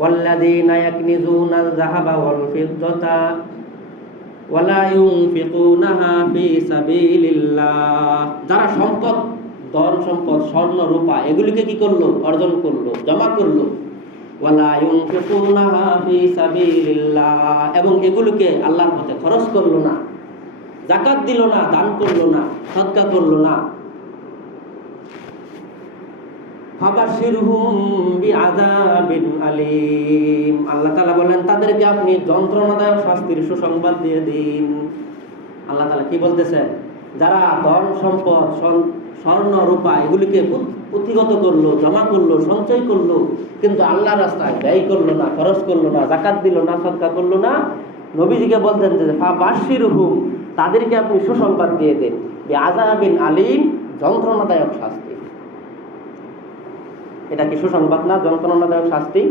ওয়াল্লাযীনা ইয়াকনিজুনাল যাহাবা ওয়াল ফিদ্দাতা ওয়ালা ইউনফিকুনাহা ফী সাবিলিল্লাহ, যারা সম্পদ, ধন সম্পদ, স্বর্ণ রূপা এগুলিকে কি করলো? অর্জন করলো, জমা করলো। ওয়ালা ইউনফিকুনাহা ফী সাবিলিল্লাহ, এবং এগুলোকে আল্লাহর পথে খরচ করলো না, যাকাত দিল না, দান করলো না, সদকা করলো না। ফাবাশশিরহুম বিআযাবিন আলীম, আল্লাহ তাআলা বলেন তাদেরকে আপনি যন্ত্রণাদায়ক শাস্তির সুসংবাদ দিয়ে দিন। আল্লাহ তাআলা কি বলতেছেন? যারা ধন সম্পদ, স্বর্ণ রূপা এগুলিকে পুঁথিগত করলো, জমা করলো, সঞ্চয় করলো, কিন্তু আল্লাহর রাস্তায় ব্যয় করলো না, খরচ করলো না, যাকাত দিল না, সদকা করলো না, নবীজিকে বলতেন যে ফাবাশশিরহুম, তাদেরকে আপনি সুসংবাদ দিয়ে দেন বিআযাবিন আলীম, যন্ত্রণাদায়ক শাস্তি। এটা কি সুসংবাদ না? যন্ত্রণাদায়ক শাস্তি।